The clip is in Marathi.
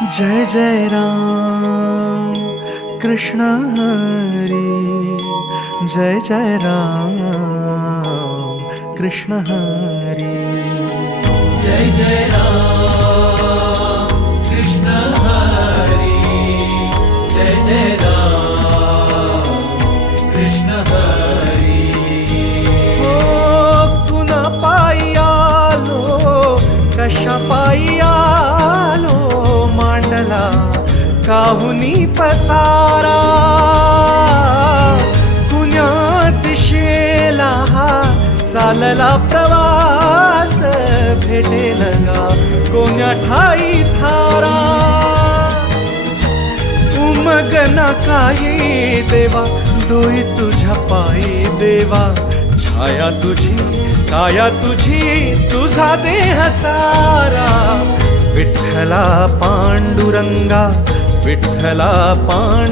जय जय राम कृष्ण हरी, जय जय राम कृष्ण हरी, जय जय राम कृष्ण हरी, जय जय राम कृष्ण हरी। ओ तुना पायी आलो, कशा पायी आलो, मांडला काहुनी पसारा, कुण्या दिशेला हा चालला प्रवास, भेटेल गा कोण्या ठाई थारा, उमगना काही देवा, डोई तुझ्या पायी देवा, छाया तुझी काया तुझी, तुझा देह सारा, विठ्ठला पांडुरंगा, विठ्ठला पांडु